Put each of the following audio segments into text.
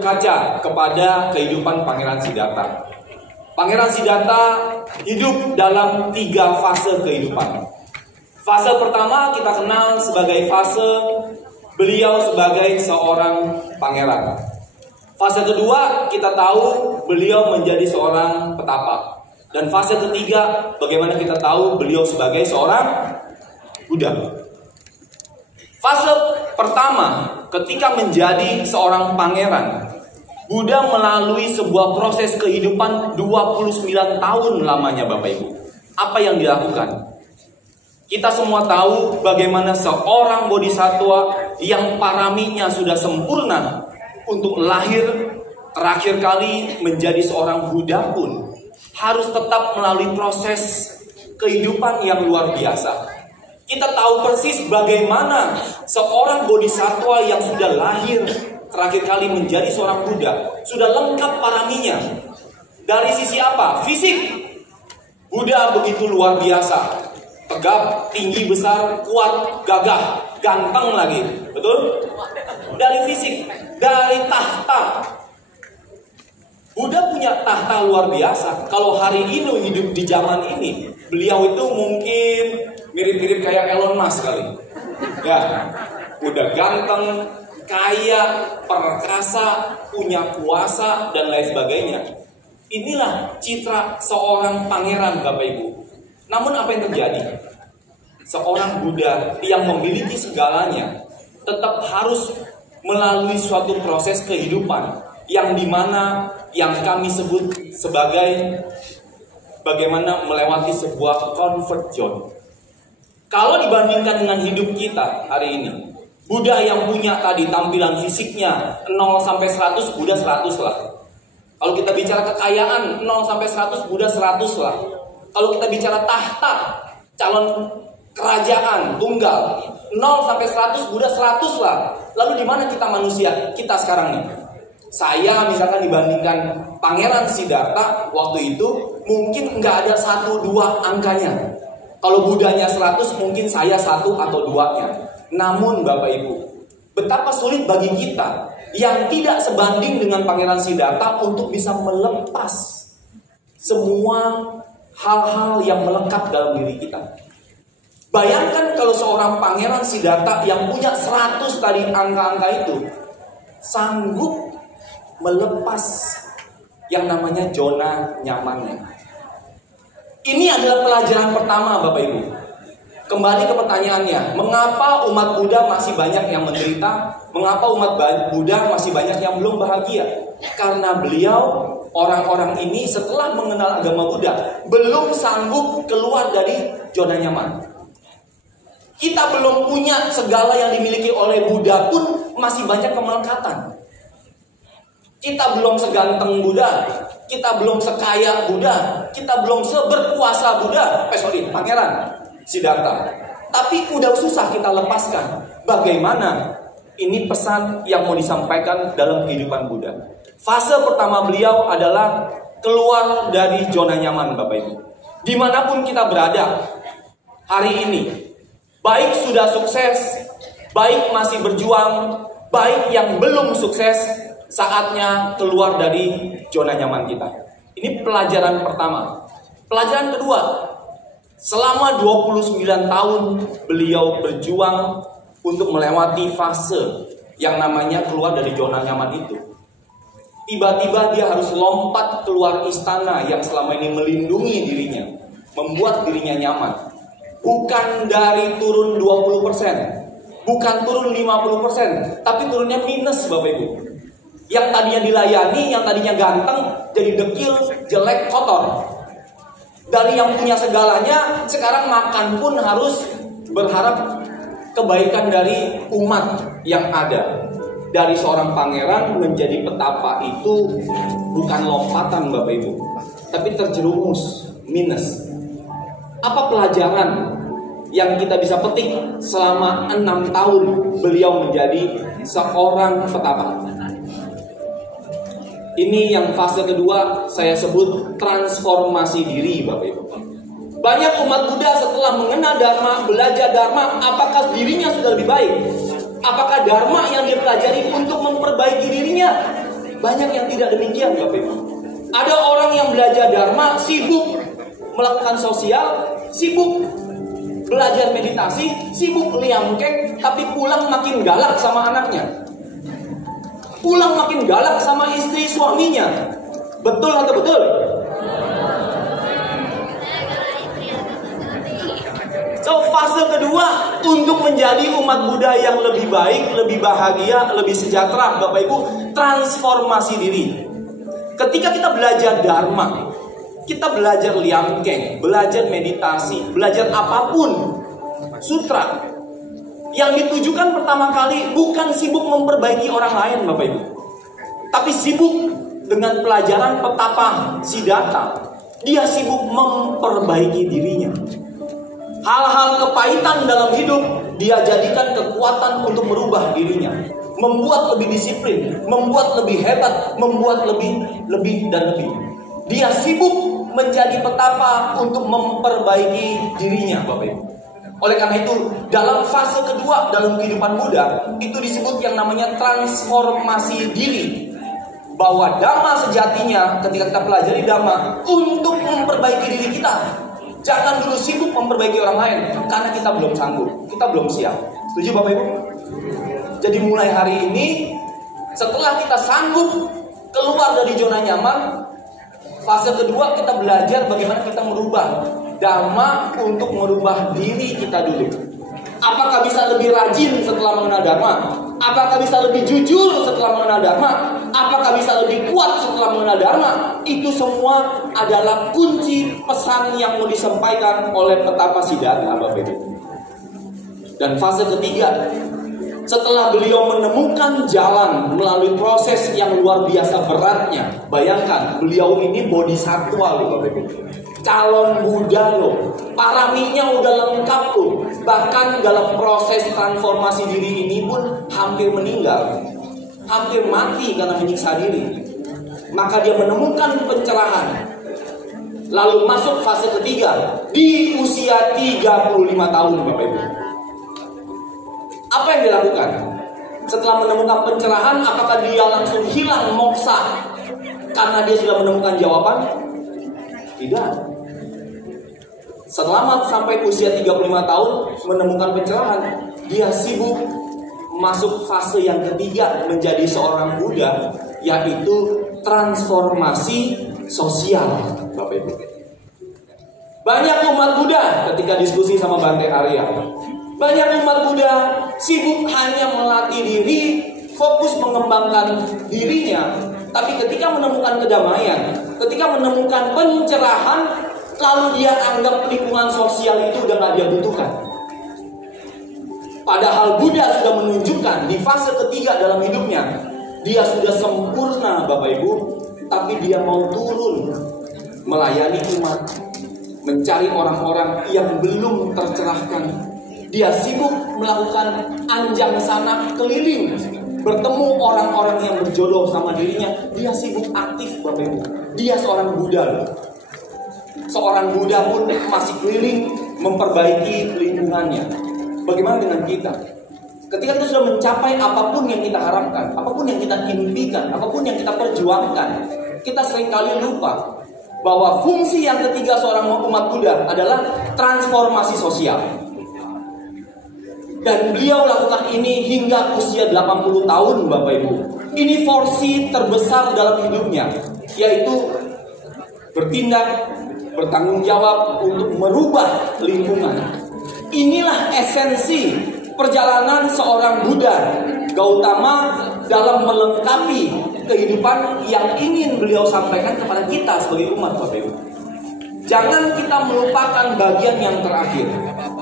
berkaca kepada kehidupan Pangeran Siddhartha. Pangeran Siddhartha hidup dalam 3 fase kehidupan. Fase pertama kita kenal sebagai fase beliau sebagai seorang pangeran. Fase kedua kita tahu beliau menjadi seorang petapa. Dan fase ketiga bagaimana kita tahu beliau sebagai seorang Buddha. Fase pertama ketika menjadi seorang pangeran, Buddha melalui sebuah proses kehidupan 29 tahun lamanya Bapak Ibu. Apa yang dilakukan? Kita semua tahu bagaimana seorang bodhisattva yang paraminya sudah sempurna untuk lahir terakhir kali menjadi seorang Buddha pun harus tetap melalui proses kehidupan yang luar biasa. Kita tahu persis bagaimana seorang bodhisattva yang sudah lahir terakhir kali menjadi seorang Buddha sudah lengkap paraminya. Dari sisi apa? Fisik. Buddha begitu luar biasa. Tegap, tinggi, besar, kuat, gagah, ganteng lagi. Betul? Dari fisik, dari tahta. Buddha punya tahta luar biasa. Kalau hari ini hidup di zaman ini, beliau itu mungkin mirip-mirip kayak Elon Musk kali. Ya, udah ganteng, kaya, perkasa, punya kuasa, dan lain sebagainya. Inilah citra seorang pangeran Bapak Ibu. Namun apa yang terjadi? Seorang Buddha yang memiliki segalanya tetap harus melalui suatu proses kehidupan yang dimana yang kami sebut sebagai bagaimana melewati sebuah comfort zone. Kalau dibandingkan dengan hidup kita hari ini, Buddha yang punya tadi tampilan fisiknya 0 sampai 100, Buddha 100 lah. Kalau kita bicara kekayaan 0 sampai 100, Buddha 100 lah. Kalau kita bicara tahta, calon kerajaan tunggal 0 sampai 100, Buddha 100 lah. Lalu di mana kita manusia? Kita sekarang nih. Saya misalkan dibandingkan Pangeran Siddhartha waktu itu mungkin nggak ada 1-2 angkanya. Kalau Buddhanya 100 mungkin saya 1 atau 2-nya. Namun Bapak Ibu, betapa sulit bagi kita yang tidak sebanding dengan Pangeran Siddhartha untuk bisa melepas semua hal-hal yang melekat dalam diri kita. Bayangkan kalau seorang Pangeran Siddhartha yang punya 100 tadi angka-angka itu sanggup melepas yang namanya zona nyamannya. Ini adalah pelajaran pertama Bapak Ibu. Kembali ke pertanyaannya, mengapa umat Buddha masih banyak yang menderita? Mengapa umat Buddha masih banyak yang belum bahagia? Karena beliau, orang-orang ini setelah mengenal agama Buddha belum sanggup keluar dari zona nyaman. Kita belum punya segala yang dimiliki oleh Buddha pun masih banyak kemelekatan. Kita belum seganteng Buddha, kita belum sekaya Buddha, kita belum seberkuasa Buddha, Pangeran Siddhartha. Tapi udah susah kita lepaskan. Bagaimana? Ini pesan yang mau disampaikan dalam kehidupan Buddha. Fase pertama beliau adalah keluar dari zona nyaman Bapak Ibu. Dimanapun kita berada hari ini, baik sudah sukses, baik masih berjuang, baik yang belum sukses, saatnya keluar dari zona nyaman kita. Ini pelajaran pertama. Pelajaran kedua, selama 29 tahun beliau berjuang untuk melewati fase yang namanya keluar dari zona nyaman itu. Tiba-tiba dia harus lompat keluar istana yang selama ini melindungi dirinya, membuat dirinya nyaman. Bukan dari turun 20%, bukan turun 50%, tapi turunnya minus Bapak Ibu. Yang tadinya dilayani, yang tadinya ganteng, jadi dekil, jelek, kotor. Dari yang punya segalanya, sekarang makan pun harus berharap kebaikan dari umat yang ada. Dari seorang pangeran menjadi petapa itu bukan lompatan Bapak Ibu, tapi terjerumus, minus. Apa pelajaran yang kita bisa petik selama 6 tahun beliau menjadi seorang petapa? Ini yang fase kedua saya sebut transformasi diri Bapak Ibu. Banyak umat Buddha setelah mengenal Dharma, belajar Dharma, apakah dirinya sudah lebih baik? Apakah Dharma yang dia pelajari untuk memperbaiki dirinya? banyak yang tidak demikian, Bapak Ibu. Ada orang yang belajar dharma, sibuk melakukan sosial, sibuk belajar meditasi, sibuk liamkeng, tapi pulang makin galak sama anaknya. Pulang makin galak sama istri suaminya. Betul atau betul? So, fase kedua untuk menjadi umat Buddha yang lebih baik, lebih bahagia, lebih sejahtera, Bapak Ibu, transformasi diri. Ketika kita belajar dharma, kita belajar liamkeng, belajar meditasi, belajar apapun, sutra, yang ditujukan pertama kali bukan sibuk memperbaiki orang lain, Bapak Ibu, tapi sibuk dengan pelajaran petapa Siddhartha. Dia sibuk memperbaiki dirinya. Hal-hal kepahitan dalam hidup dia jadikan kekuatan untuk merubah dirinya, membuat lebih disiplin, membuat lebih hebat, membuat lebih dan lebih. Dia sibuk menjadi petapa untuk memperbaiki dirinya, Bapak Ibu. Oleh karena itu, dalam fase kedua dalam kehidupan Buddha, itu disebut yang namanya transformasi diri. Bahwa dhamma sejatinya ketika kita pelajari dhamma untuk memperbaiki diri kita. Jangan dulu sibuk memperbaiki orang lain, karena kita belum sanggup, kita belum siap. Setuju Bapak Ibu? Jadi mulai hari ini, setelah kita sanggup keluar dari zona nyaman, fase kedua kita belajar bagaimana kita merubah dhamma untuk merubah diri kita dulu. Apakah bisa lebih rajin setelah mengenal dhamma? Apakah bisa lebih jujur setelah mengenal dhamma? Apakah bisa lebih kuat setelah mengenal dharma? Itu semua adalah kunci pesan yang mau disampaikan oleh petapa Siddhartha, Bapak Ibu. Dan fase ketiga, setelah beliau menemukan jalan melalui proses yang luar biasa beratnya. Bayangkan, beliau ini bodhisattva loh, Bapak Ibu. Calon Buddha loh. Paraminya udah lengkap loh. Bahkan dalam proses transformasi diri ini pun hampir meninggal, hampir mati karena menyiksa diri. Maka dia menemukan pencerahan, lalu masuk fase ketiga di usia 35 tahun, Bapak Ibu. Apa yang dilakukan? Setelah menemukan pencerahan, apakah dia langsung hilang moksa karena dia sudah menemukan jawaban? Tidak. Selama sampai usia 35 tahun menemukan pencerahan, dia sibuk masuk fase yang ketiga menjadi seorang Buddha, yaitu transformasi sosial, Bapak Ibu. Banyak umat Buddha ketika diskusi sama Bante Arya, banyak umat Buddha sibuk hanya melatih diri, fokus mengembangkan dirinya, tapi ketika menemukan kedamaian, ketika menemukan pencerahan, lalu dia anggap lingkungan sosial itu udah gak dia butuhkan. Padahal Buddha sudah menunjukkan di fase ketiga dalam hidupnya, dia sudah sempurna, Bapak Ibu, tapi dia mau turun melayani umat, mencari orang-orang yang belum tercerahkan. Dia sibuk melakukan anjang sana keliling, bertemu orang-orang yang berjodoh sama dirinya. Dia sibuk aktif, Bapak Ibu. Dia seorang Buddha loh. Seorang Buddha pun masih keliling memperbaiki lingkungannya. Bagaimana dengan kita? Ketika kita sudah mencapai apapun yang kita harapkan, apapun yang kita impikan, apapun yang kita perjuangkan, kita seringkali lupa bahwa fungsi yang ketiga seorang umat Buddha adalah transformasi sosial. Dan beliau lakukan ini hingga usia 80 tahun, Bapak Ibu. Ini porsi terbesar dalam hidupnya, yaitu bertindak, bertanggung jawab untuk merubah lingkungan. Inilah esensi perjalanan seorang Buddha Gautama dalam melengkapi kehidupan yang ingin beliau sampaikan kepada kita sebagai umat, Bapak Ibu. Jangan kita melupakan bagian yang terakhir.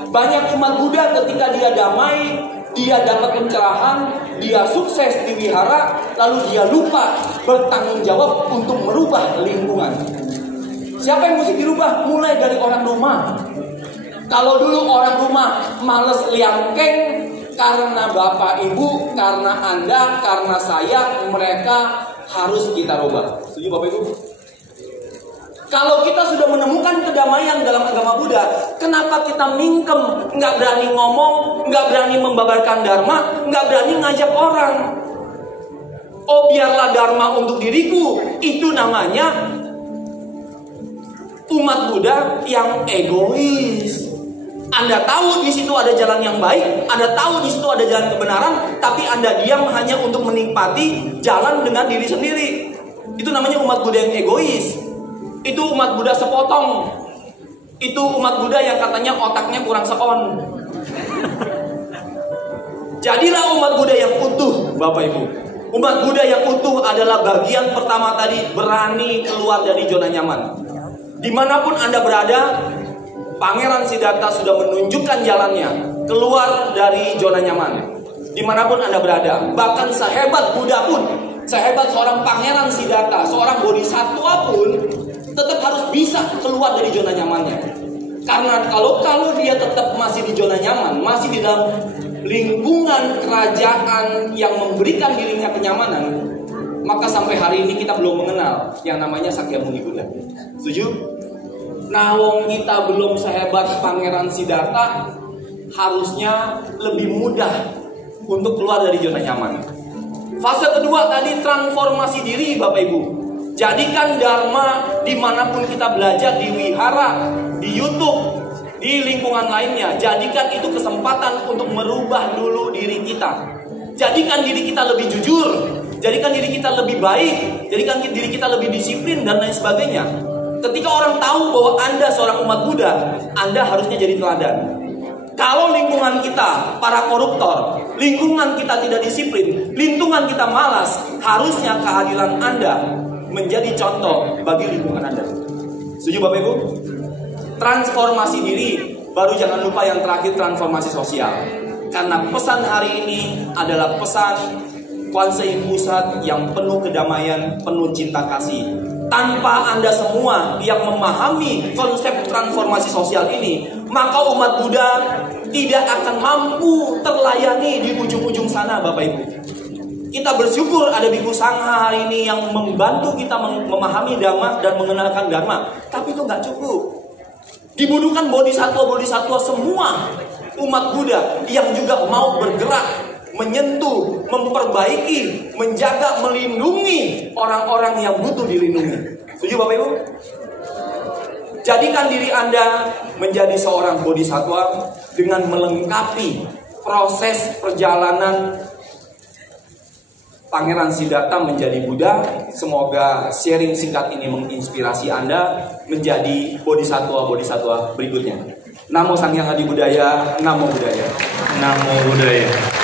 Banyak umat Buddha ketika dia damai, dia dapat pencerahan, dia sukses di wihara, lalu dia lupa bertanggung jawab untuk merubah lingkungan. Siapa yang mesti dirubah? Mulai dari orang rumah. Kalau dulu orang rumah males liamkeng karena bapak ibu, karena anda, karena saya, mereka harus kita rubah. Setuju Bapak Ibu? Kalau kita sudah menemukan kedamaian dalam agama Buddha, kenapa kita mingkem, nggak berani ngomong, nggak berani membabarkan dharma, nggak berani ngajak orang? Oh, biarlah dharma untuk diriku. Itu namanya umat Buddha yang egois. Anda tahu di situ ada jalan yang baik, Anda tahu di situ ada jalan kebenaran, tapi Anda diam hanya untuk menikmati jalan dengan diri sendiri. Itu namanya umat Buddha yang egois. Itu umat Buddha sepotong. Itu umat Buddha yang katanya otaknya kurang seon. Jadilah umat Buddha yang utuh, Bapak Ibu. Umat Buddha yang utuh adalah bagian pertama tadi, berani keluar dari zona nyaman. Dimanapun Anda berada, Pangeran Siddhartha sudah menunjukkan jalannya keluar dari zona nyaman. Dimanapun Anda berada, bahkan sehebat Buddha pun, sehebat seorang Pangeran Siddhartha, seorang bodhisattva pun tetap harus bisa keluar dari zona nyamannya. Karena kalau dia tetap masih di zona nyaman, masih di dalam lingkungan kerajaan yang memberikan dirinya kenyamanan, maka sampai hari ini kita belum mengenal yang namanya Sakyamuni Buddha. Setuju? Nah, wong kita belum sehebat Pangeran Siddhartha, harusnya lebih mudah untuk keluar dari zona nyaman. Fase kedua tadi, transformasi diri, Bapak Ibu. Jadikan dharma dimanapun kita belajar, di wihara, di YouTube, di lingkungan lainnya. Jadikan itu kesempatan untuk merubah dulu diri kita. Jadikan diri kita lebih jujur, jadikan diri kita lebih baik, jadikan diri kita lebih disiplin dan lain sebagainya. Ketika orang tahu bahwa Anda seorang umat Buddha, Anda harusnya jadi teladan. Kalau lingkungan kita para koruptor, lingkungan kita tidak disiplin, lingkungan kita malas, harusnya kehadiran Anda menjadi contoh bagi lingkungan Anda. Setuju Bapak Ibu? Transformasi diri, baru jangan lupa yang terakhir, transformasi sosial. Karena pesan hari ini adalah pesan Kwanse Pusat yang penuh kedamaian, penuh cinta kasih. Tanpa Anda semua yang memahami konsep transformasi sosial ini, maka umat Buddha tidak akan mampu terlayani di ujung-ujung sana, Bapak Ibu. Kita bersyukur ada Biku Sangha hari ini yang membantu kita memahami Dhamma dan mengenalkan Dharma. Tapi itu nggak cukup. Dibutuhkan bodhisattva-bodhisattva semua umat Buddha yang juga mau bergerak, menyentuh, memperbaiki, menjaga, melindungi orang-orang yang butuh dilindungi. Setuju Bapak Ibu? Jadikan diri Anda menjadi seorang bodhisattva dengan melengkapi proses perjalanan Pangeran Siddhartha menjadi Buddha. Semoga sharing singkat ini menginspirasi Anda menjadi bodhisattva-bodhisattva berikutnya. Namo Sang Hyang Adi Budaya, Namo Buddhaya. Namo Buddhaya.